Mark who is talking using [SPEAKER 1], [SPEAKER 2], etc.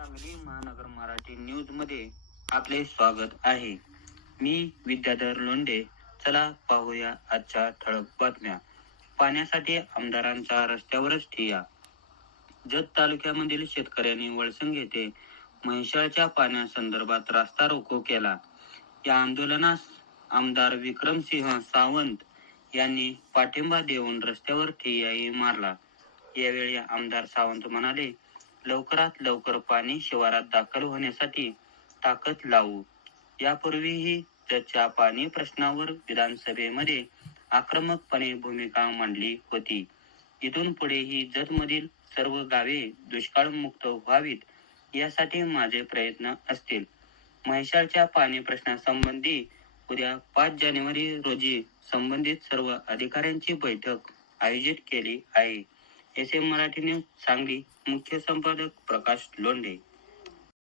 [SPEAKER 1] सांगली महानगर मराठी न्यूजमध्ये आपले स्वागत आहे. मी विद्याधर लोंढे. चला पाहूया आजच्या ठळक बातम्या. पाण्यासाठी आमदारांचा रस्त्यावरच ठिया. जत तालुक्यामधील शेतकऱ्यांनी वळसंग येथे म्हैसाळच्या पाण्यासंदर्भात रास्ता रोको केला. या आंदोलनास आमदार विक्रमसिंह सावंत यांनी पाठिंबा देऊन रस्त्यावर ठियाही मारला. यावेळी आमदार सावंत म्हणाले लवकरात लवकर पाणी शिवारात दाखल होण्यासाठी ताकद लावू. यापूर्वीही जतच्या पाणी प्रश्नावर विधानसभेमध्ये आक्रमकपणे भूमिका मांडली होती. इथून पुढेही जतमधील सर्व गावे दुष्काळमुक्त व्हावीत यासाठी माझे प्रयत्न असतील. म्हैसाळच्या पाणी प्रश्नासंबंधी उद्या पाच जानेवारी रोजी संबंधित सर्व अधिकाऱ्यांची बैठक आयोजित केली आहे. S M Marathi news Sangli मुख्य संपादक प्रकाश लोंढे.